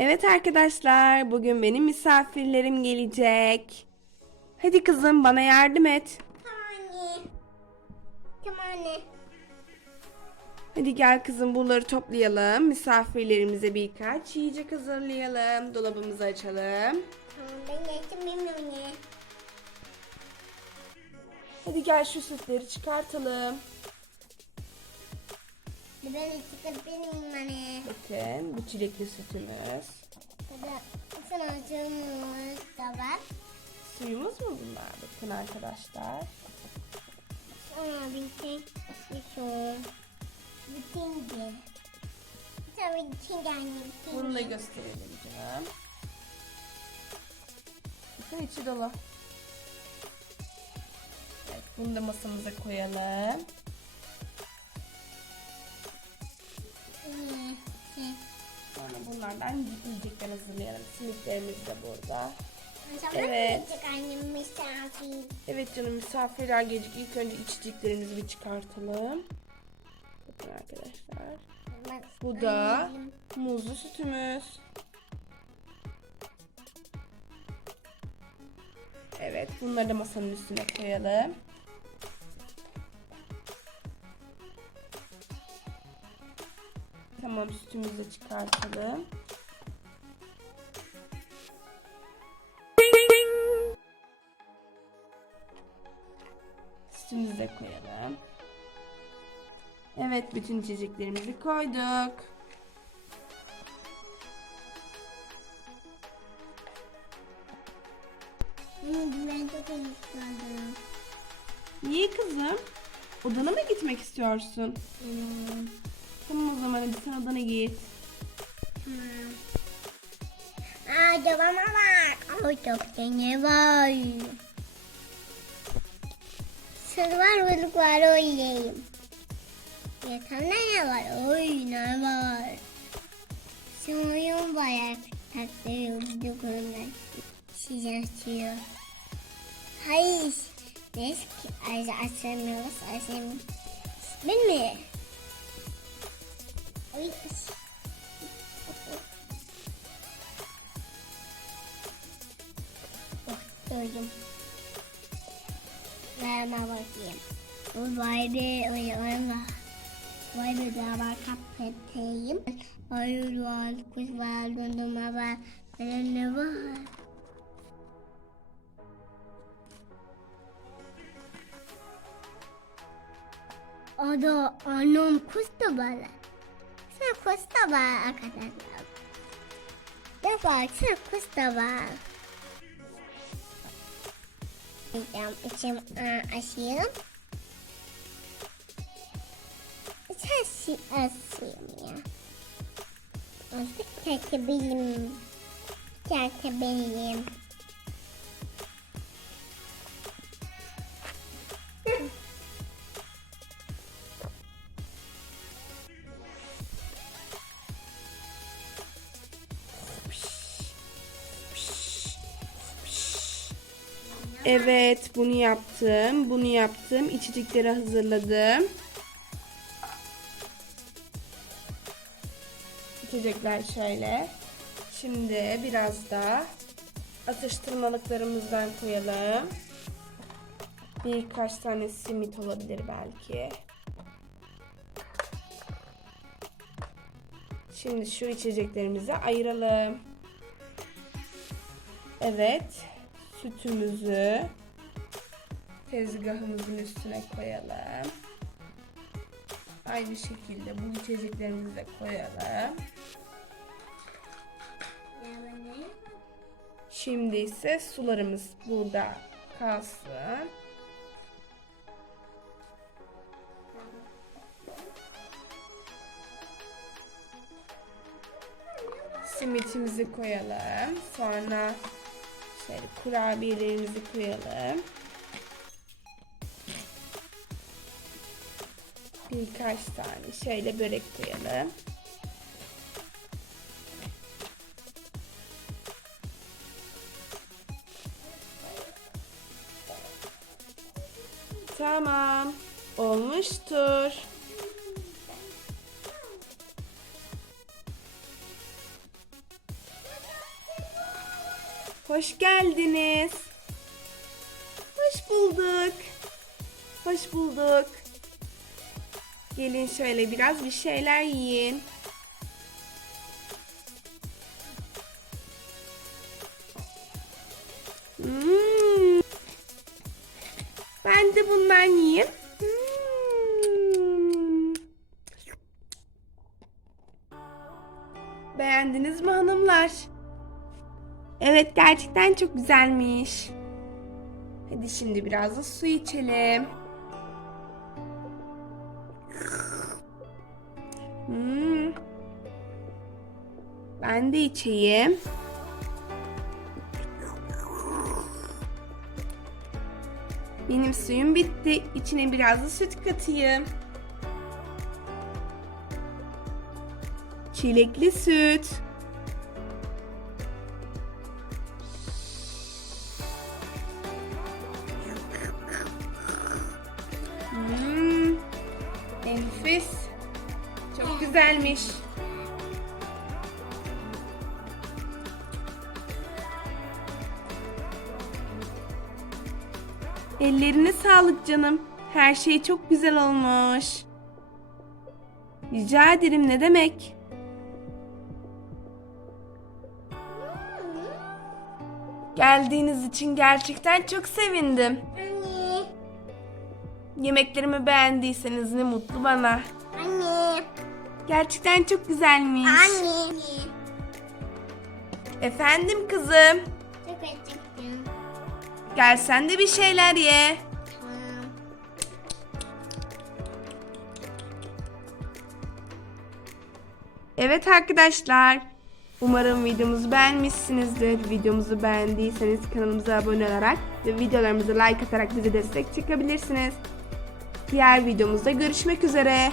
Evet arkadaşlar, bugün benim misafirlerim gelecek. Hadi kızım bana yardım et. Tamam anne. Tamam anne. Hadi gel kızım bunları toplayalım. Misafirlerimize birkaç yiyecek hazırlayalım. Dolabımızı açalım. Tamam ben geçtim anne. Hadi gel şu sütleri çıkartalım. Bakın bu çilekli sütümüz. Sınavcımız da var. Suyumuz mu bunlar? Bakın arkadaşlar. Sonra bir şey düşün. Bütün gün. Tabii bütün Bunu da gösterelim canım. Bakın içi dolu. Evet, bunu da masamıza koyalım. Sonra bunlardan yiyecekler hazırlayalım. Simitlerimiz de burada. Evet. evet. annem misafir. Evet canım misafirler gelecek. İlk önce içeceklerimizi bir çıkartalım. Bakın arkadaşlar. Bu da muzlu sütümüz. Evet bunları da masanın üstüne koyalım. Tamam sütümüzü çıkartalım. Sütümüzü de koyalım. Evet bütün içeceklerimizi koyduk. Ben çok. Niye kızım? Odana mı gitmek istiyorsun? Hmm. Tamam o zaman hadi sen odana git. Hmm. Aa babama bak. Ama çok da ne var? Sır var oynayayım. Yatağımda ne var? Oy ne var? Soyun bayak tatlıyım dokundan. Size açıyor. Hayır. Neyse ki açamıyoruz. Açamıyoruz. Değil Oy. Gördüm. Verme bakayım. Vay be, oy oy var. Vay be daha var kapatayım. Ayır var, kuş var, dondurma var. Böyle ne var? Ada annem kuş da da var arkadaşlar. Ne kuş da var. Hocam içim aa, aşıyım. Sen aşıyım ya. Artık tertibiyim. Tertibiyim. Evet bunu yaptım. Bunu yaptım. İçecekleri hazırladım. İçecekler şöyle. Şimdi biraz da atıştırmalıklarımızdan koyalım. Birkaç tane simit olabilir belki. Şimdi şu içeceklerimizi ayıralım. Evet. Sütümüzü tezgahımızın üstüne koyalım. Aynı şekilde bu içeceklerimizi de koyalım. Şimdi ise sularımız burada kalsın. Simitimizi koyalım. Sonra şöyle kurabiyelerimizi koyalım. Birkaç tane şöyle börek koyalım. Tamam. Olmuştur. Hoş geldiniz. Hoş bulduk. Hoş bulduk. Gelin şöyle biraz bir şeyler yiyin. Hmm. Ben de bundan yiyeyim. Hmm. Beğendiniz mi hanımlar? Evet gerçekten çok güzelmiş. Hadi şimdi biraz da su içelim. Hmm. Ben de içeyim. Benim suyum bitti. İçine biraz da süt katayım. Çilekli süt. Güzelmiş. Ellerine sağlık canım. Her şey çok güzel olmuş. Rica ederim ne demek? Geldiğiniz için gerçekten çok sevindim. Anne. Yemeklerimi beğendiyseniz ne mutlu bana. Gerçekten çok güzelmiş. Anne. Efendim kızım. Çok acıktım. Gel sen de bir şeyler ye. Tamam. Evet arkadaşlar. Umarım videomuzu beğenmişsinizdir. Videomuzu beğendiyseniz kanalımıza abone olarak ve videolarımıza like atarak bize destek çıkabilirsiniz. Diğer videomuzda görüşmek üzere.